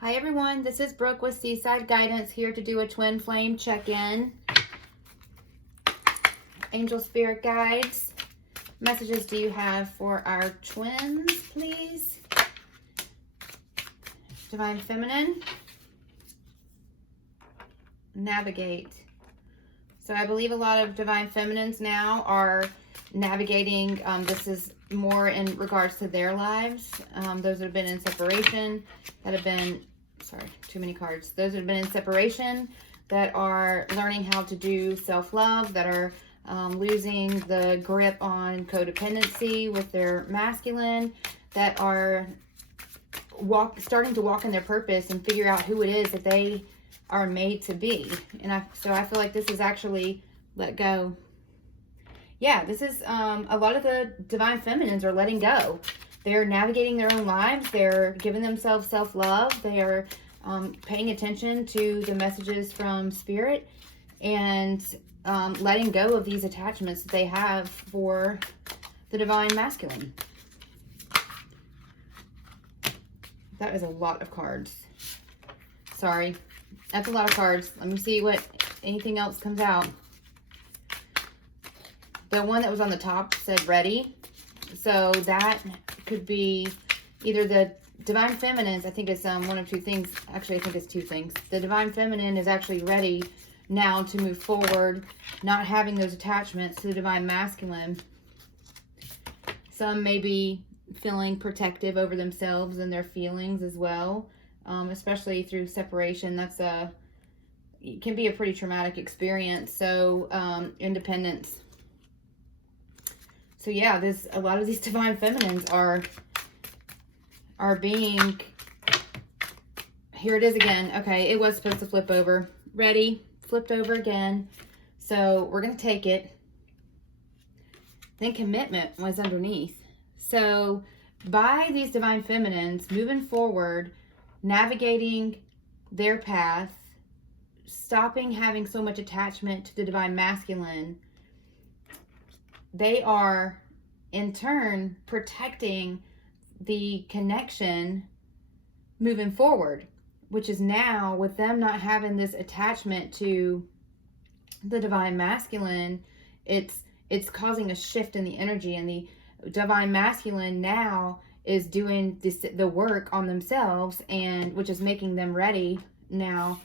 Hi everyone, this is Brooke with Seaside Guidance here to do a twin flame check-in. Angel Spirit Guides, messages do you have for our twins, please? Divine Feminine, navigate. So I believe a lot of Divine Feminines now are navigating, this is more in regards to their lives. Those that have been in separation, that have been, sorry, too many cards. Those that have been in separation, that are learning how to do self-love, that are losing the grip on codependency with their masculine, that are starting to walk in their purpose and figure out who it is that they are made to be. And so I feel like this is actually let go. Yeah, this is a lot of the Divine Feminines are letting go. They're navigating their own lives. They're giving themselves self-love. They are paying attention to the messages from Spirit and letting go of these attachments that they have for the Divine Masculine. That is a lot of cards. Sorry. That's a lot of cards. Let me see what anything else comes out. The one that was on the top said ready. So that could be either the Divine Feminines, I think it's one of two things. Actually, I think it's two things. The Divine Feminine is actually ready now to move forward, not having those attachments to the Divine Masculine. Some may be feeling protective over themselves and their feelings as well, especially through separation. That's it can be a pretty traumatic experience. So independence. So yeah, a lot of these Divine Feminines are being, here it is again. Okay, it was supposed to flip over. Ready, flipped over again. So we're going to take it. Then commitment was underneath. So by these Divine Feminines moving forward, navigating their path, stopping having so much attachment to the Divine Masculine, they are in turn protecting the connection moving forward, which is now with them not having this attachment to the Divine Masculine, it's causing a shift in the energy, and the Divine Masculine now is doing the work on themselves, and which is making them ready now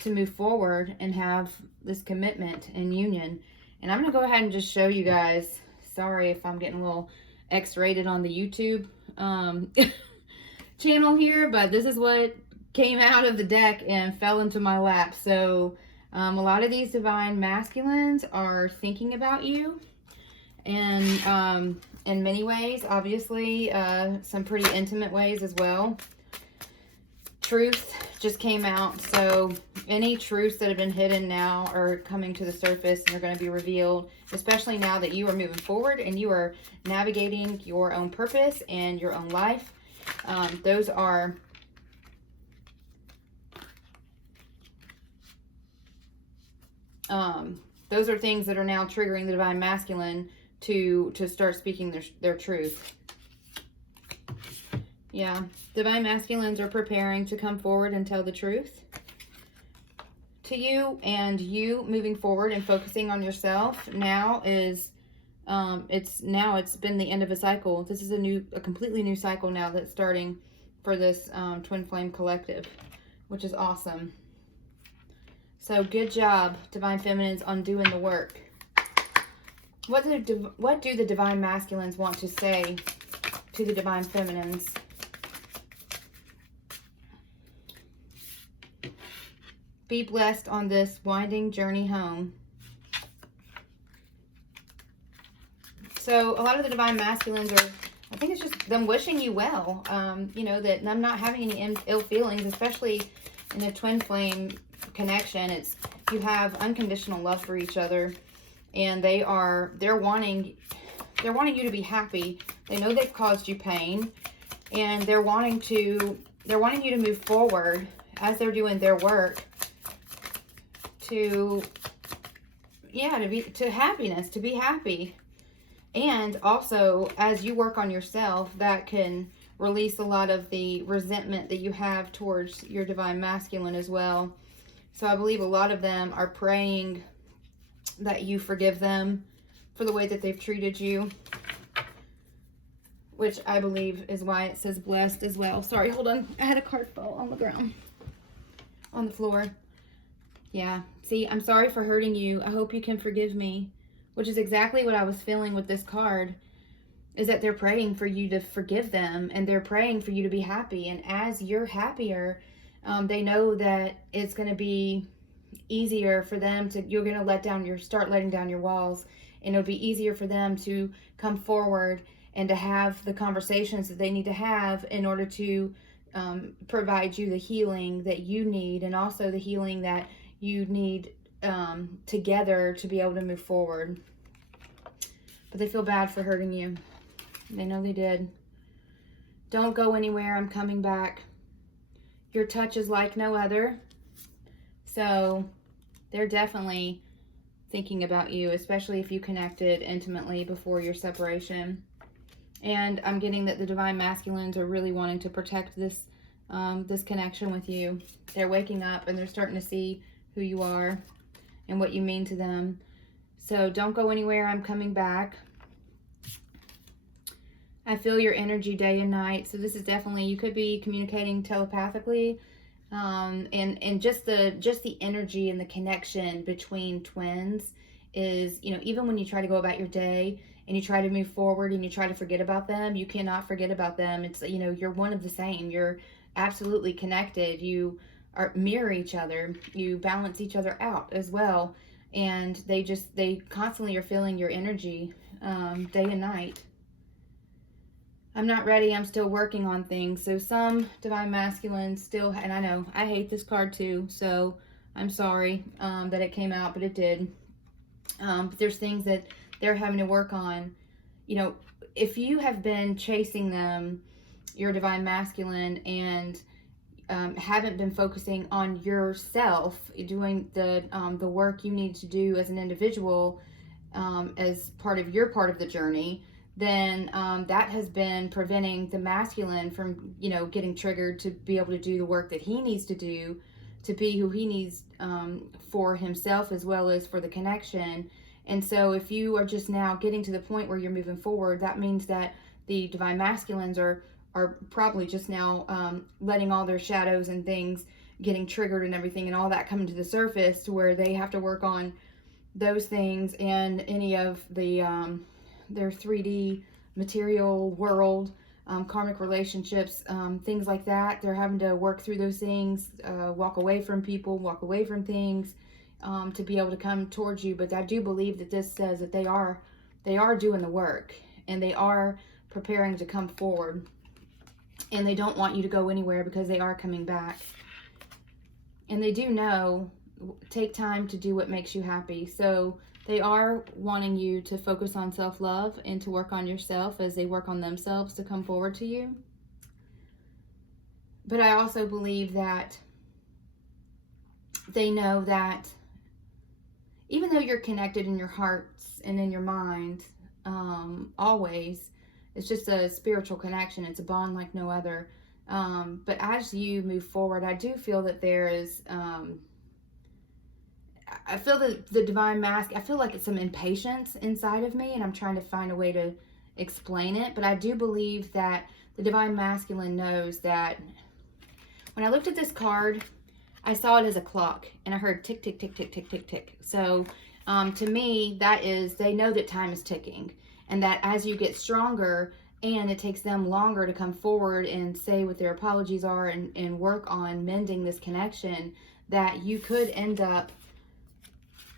to move forward and have this commitment and union. And I'm going to go ahead and just show you guys. Sorry if I'm getting a little X-rated on the YouTube channel here, but this is what came out of the deck and fell into my lap. So a lot of these Divine Masculines are thinking about you, and in many ways, obviously, some pretty intimate ways as well. Truth just came out, so any truths that have been hidden now are coming to the surface and are going to be revealed, especially now that you are moving forward and you are navigating your own purpose and your own life. Those are things that are now triggering the Divine Masculine to start speaking their truth. Yeah, Divine Masculines are preparing to come forward and tell the truth to you, and you moving forward and focusing on yourself now is it's been the end of a cycle. This is a completely new cycle now that's starting for this Twin Flame Collective, which is awesome. So good job, Divine Feminines, on doing the work. What do the Divine Masculines want to say to the Divine Feminines? Be blessed on this winding journey home. So a lot of the Divine Masculines are, I think it's just them wishing you well. You know, that I'm not having any ill feelings, especially in a twin flame connection. It's, you have unconditional love for each other, and they're wanting you to be happy. They know they've caused you pain, and they're wanting you to move forward as they're doing their work to happiness, to be happy. And also, as you work on yourself, that can release a lot of the resentment that you have towards your divine masculine as well. So I believe a lot of them are praying that you forgive them for the way that they've treated you, which I believe is why it says blessed as well. Sorry, hold on. I had a card fall on the ground, on the floor. Yeah, see, I'm sorry for hurting you. I hope you can forgive me, which is exactly what I was feeling with this card, is that they're praying for you to forgive them, and they're praying for you to be happy. And as you're happier, they know that it's going to be easier for them to, you're going to start letting down your walls, and it'll be easier for them to come forward and to have the conversations that they need to have in order to provide you the healing that you need, and also the healing that you need together to be able to move forward. But they feel bad for hurting you. They know they did. Don't go anywhere. I'm coming back. Your touch is like no other. So they're definitely thinking about you, especially if you connected intimately before your separation. And I'm getting that the divine masculines are really wanting to protect this this connection with you. They're waking up and they're starting to see who you are and what you mean to them. So don't go anywhere. I'm coming back. I feel your energy day and night. So this is definitely, you could be communicating telepathically, and just the energy and the connection between twins is, you know, even when you try to go about your day and you try to move forward and you try to forget about them, you cannot forget about them. It's, you know, you're one of the same. You're absolutely connected. You mirror each other. You balance each other out as well. And they constantly are feeling your energy day and night. I'm not ready. I'm still working on things. So some divine masculines still, and I know I hate this card too, so I'm sorry that it came out, but it did. But there's things that they're having to work on. You know, if you have been chasing them, your divine masculine, and haven't been focusing on yourself, doing the work you need to do as an individual, as part of the journey, then that has been preventing the masculine from, you know, getting triggered to be able to do the work that he needs to do to be who he needs for himself as well as for the connection. And so if you are just now getting to the point where you're moving forward, that means that the divine masculines are probably just now letting all their shadows and things getting triggered and everything and all that coming to the surface, to where they have to work on those things and any of the their 3D material world, karmic relationships, things like that. They're having to work through those things, walk away from people, walk away from things, to be able to come towards you. But I do believe that this says that they are doing the work, and they are preparing to come forward, and they don't want you to go anywhere because they are coming back. And they do know, take time to do what makes you happy. So they are wanting you to focus on self-love and to work on yourself as they work on themselves to come forward to you. But I also believe that they know that even though you're connected in your hearts and in your mind, always, it's just a spiritual connection. It's a bond like no other. But as you move forward, I do feel that there is... I feel that the divine mask, I feel like it's some impatience inside of me, and I'm trying to find a way to explain it. But I do believe that the divine masculine knows that when I looked at this card, I saw it as a clock, and I heard tick, tick, tick, tick, tick, tick, tick. So to me, that is, they know that time is ticking, and that as you get stronger and it takes them longer to come forward and say what their apologies are and work on mending this connection, that you could end up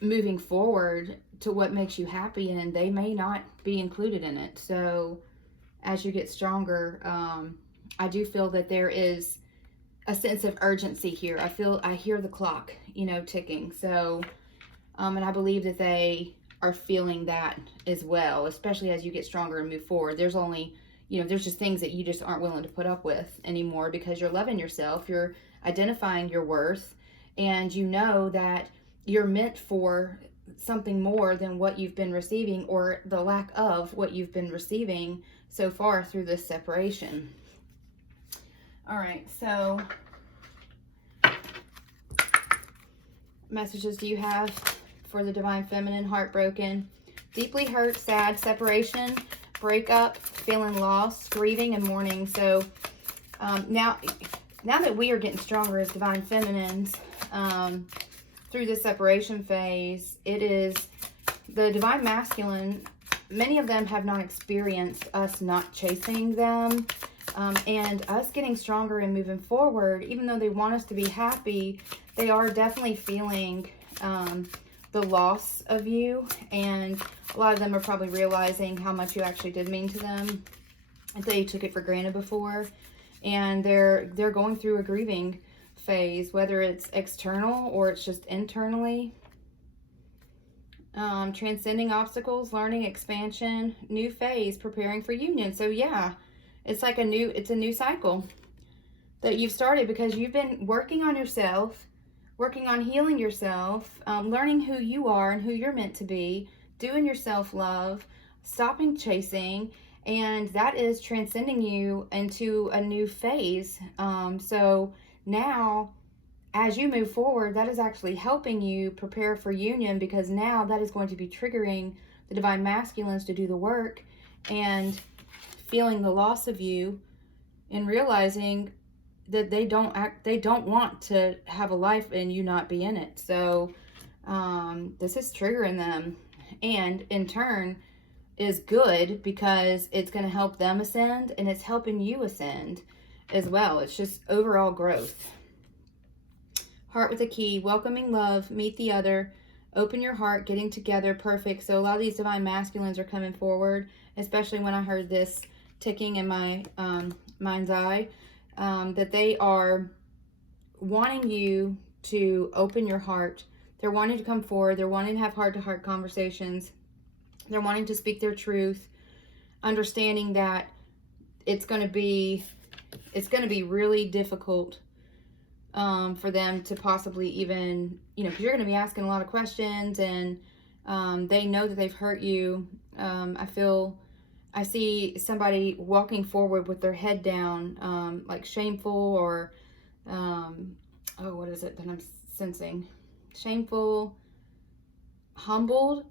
moving forward to what makes you happy, and they may not be included in it. So as you get stronger, I do feel that there is a sense of urgency here. I hear the clock, you know, ticking. So and I believe that they are feeling that as well, especially as you get stronger and move forward. There's only, you know, there's just things that you just aren't willing to put up with anymore, because you're loving yourself, you're identifying your worth, and you know that you're meant for something more than what you've been receiving, or the lack of what you've been receiving so far through this separation. All right, so messages do you have for the Divine Feminine? Heartbroken, deeply hurt, sad, separation, breakup, feeling lost, grieving, and mourning. So now that we are getting stronger as Divine Feminines through this separation phase, it is the Divine Masculine. Many of them have not experienced us not chasing them and us getting stronger and moving forward. Even though they want us to be happy, they are definitely feeling the loss of you, and a lot of them are probably realizing how much you actually did mean to them, and they took it for granted before, and they're going through a grieving phase, whether it's external or it's just internally. Transcending obstacles, learning, expansion, new phase, preparing for union. So yeah, it's like a new cycle that you've started because you've been working on yourself, working on healing yourself, learning who you are and who you're meant to be, doing your self-love, stopping chasing, and that is transcending you into a new phase. So now, as you move forward, that is actually helping you prepare for union, because now that is going to be triggering the Divine Masculines to do the work and feeling the loss of you and realizing that they don't want to have a life and you not be in it. So this is triggering them, and in turn is good because it's going to help them ascend, and it's helping you ascend as well. It's just overall growth. Heart with a key, welcoming love, meet the other, open your heart, getting together, perfect. So a lot of these Divine Masculines are coming forward, especially when I heard this ticking in my mind's eye, that they are wanting you to open your heart. They're wanting to come forward. They're wanting to have heart-to-heart conversations. They're wanting to speak their truth, understanding that it's going to be really difficult for them to possibly even, because you're going to be asking a lot of questions, and they know that they've hurt you. I see somebody walking forward with their head down, like shameful, or, what is it that I'm sensing? Shameful, humbled,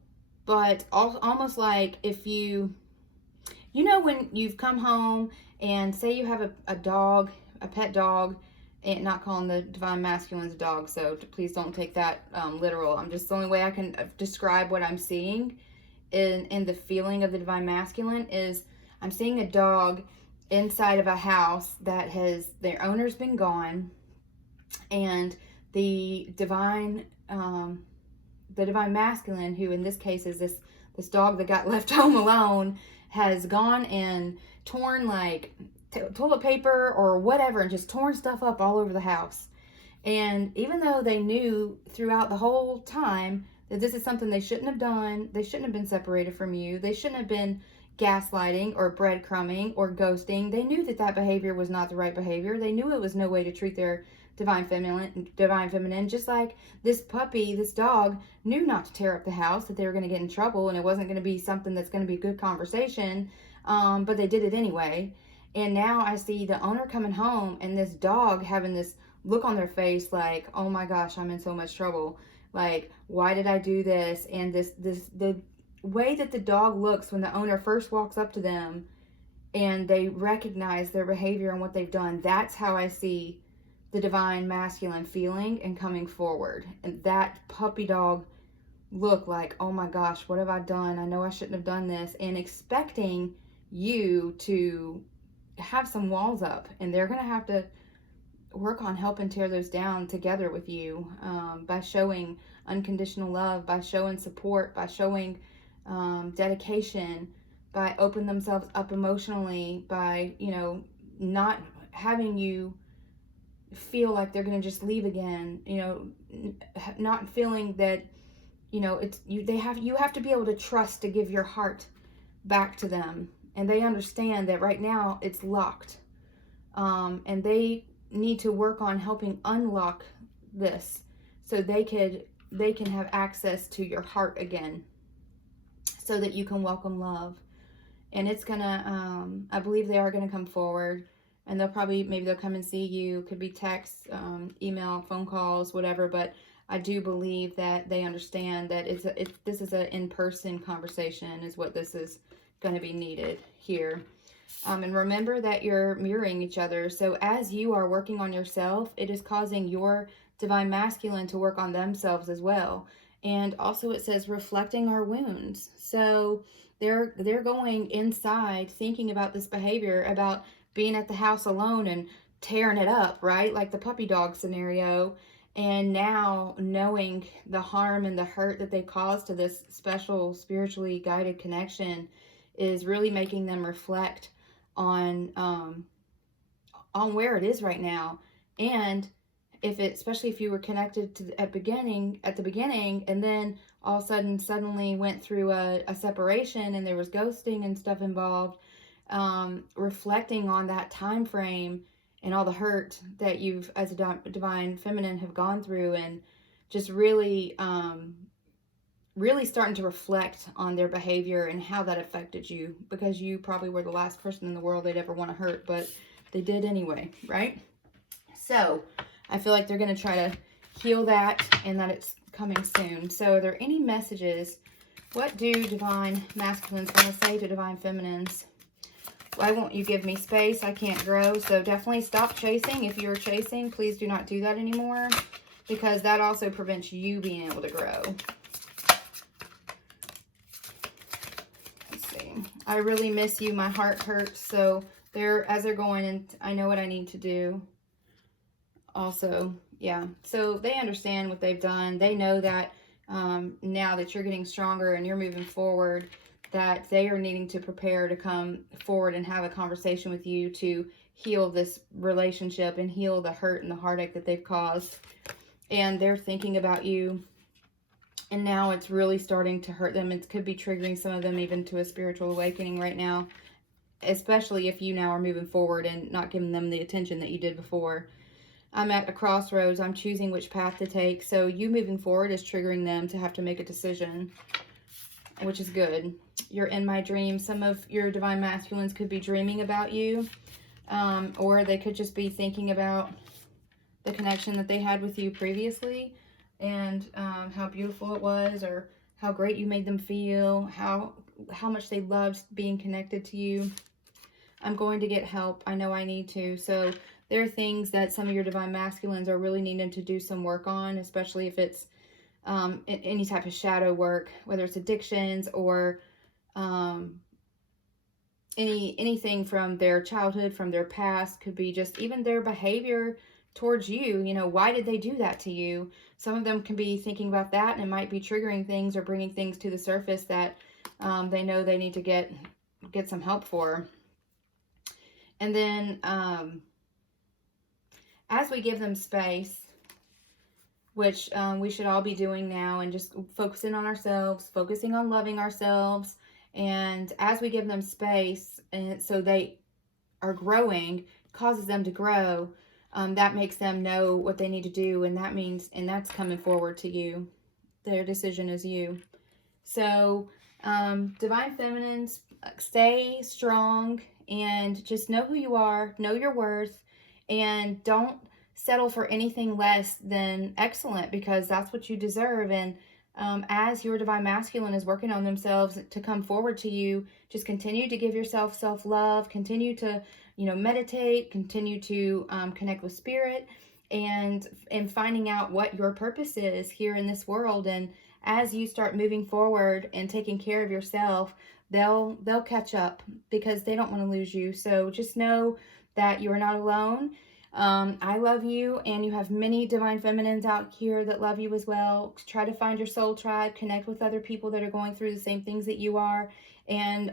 but almost like if when you've come home and say you have a dog, a pet dog, and not calling the Divine Masculines dog, so please don't take that literal. I'm just, the only way I can describe what I'm seeing in the feeling of the Divine Masculine is I'm seeing a dog inside of a house that their owner's been gone, and the Divine Masculine, who in this case is this dog that got left home alone, has gone and torn like toilet paper or whatever, and just torn stuff up all over the house. And even though they knew throughout the whole time that this is something they shouldn't have done, they shouldn't have been separated from you, they shouldn't have been gaslighting or breadcrumbing or ghosting, they knew that behavior was not the right behavior. They knew it was no way to treat their Divine Feminine, just like this puppy, this dog, knew not to tear up the house, that they were going to get in trouble and it wasn't going to be something that's going to be a good conversation, but they did it anyway. And now I see the owner coming home and this dog having this look on their face like, oh my gosh, I'm in so much trouble. Like, why did I do this? And the way that the dog looks when the owner first walks up to them and they recognize their behavior and what they've done, that's how I see the Divine Masculine feeling and coming forward. And that puppy dog look like, oh my gosh, what have I done? I know I shouldn't have done this. And expecting you to have some walls up, and they're going to have to work on helping tear those down together with you, by showing unconditional love, by showing support, by showing dedication, by opening themselves up emotionally, by not having you feel like they're going to just leave again, not feeling that it's you have to be able to trust to give your heart back to them. And they understand that right now it's locked. And they need to work on helping unlock this so they can have access to your heart again, so that you can welcome love. And it's gonna, I believe they are gonna come forward. and maybe they'll come and see you. Could be texts, email, phone calls, whatever. But I do believe that they understand that this is an in-person conversation is what this is going to be needed here. And remember that you're mirroring each other. So as you are working on yourself, it is causing your divine masculine to work on themselves as well. And also it says reflecting our wounds. So they're going inside thinking about this behavior, about being at the house alone and tearing it up, right? Like the puppy dog scenario. And now knowing the harm and the hurt that they caused to this special spiritually guided connection is really making them reflect on where it is right now. And especially if you were connected to at the beginning, and then all of a sudden suddenly went through a separation and there was ghosting and stuff involved, reflecting on that time frame and all the hurt that you've as a divine feminine have gone through, and just really starting to reflect on their behavior and how that affected you, because you probably were the last person in the world they'd ever want to hurt, but they did anyway, right? So I feel like they're going to try to heal that, and that it's coming soon. So are there any messages? What do divine masculines want to say to divine feminines? Why won't you give me space? I can't grow. So definitely stop chasing. If you're chasing, please do not do that anymore, because that also prevents you being able to grow. Let's see. I really miss you. My heart hurts. So as they're going, and I know what I need to do. Also, yeah, so they understand what they've done. They know that now that you're getting stronger and you're moving forward, that they are needing to prepare to come forward and have a conversation with you to heal this relationship and heal the hurt and the heartache that they've caused. And they're thinking about you, and now it's really starting to hurt them. It could be triggering some of them even to a spiritual awakening right now, especially if you now are moving forward and not giving them the attention that you did before. I'm at a crossroads. I'm choosing which path to take. So you moving forward is triggering them to have to make a decision, which is good. You're in my dream. Some of your divine masculines could be dreaming about you, or they could just be thinking about the connection that they had with you previously, and how beautiful it was, or how great you made them feel, how much they loved being connected to you. I'm going to get help. I know I need to. So there are things that some of your divine masculines are really needing to do some work on, especially if it's any type of shadow work, whether it's addictions or anything from their childhood, from their past. Could be just even their behavior towards you. You know, why did they do that to you? Some of them can be thinking about that, and it might be triggering things or bringing things to the surface that they know they need to get some help for. And then as we give them space, which we should all be doing now, and just focusing on ourselves, focusing on loving ourselves. And as we give them space, and so they are growing, causes them to grow, that makes them know what they need to do. And that means, and that's coming forward to you. Their decision is you. So divine feminines, stay strong and just know who you are, know your worth, and don't settle for anything less than excellent, because that's what you deserve. And as your divine masculine is working on themselves to come forward to you, just continue to give yourself self-love, continue to, meditate, continue to connect with spirit, and finding out what your purpose is here in this world. And as you start moving forward and taking care of yourself, they'll catch up, because they don't want to lose you. So just know that you are not alone. I love you, and you have many divine feminines out here that love you as well. Try to find your soul tribe, connect with other people that are going through the same things that you are, and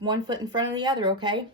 one foot in front of the other, okay?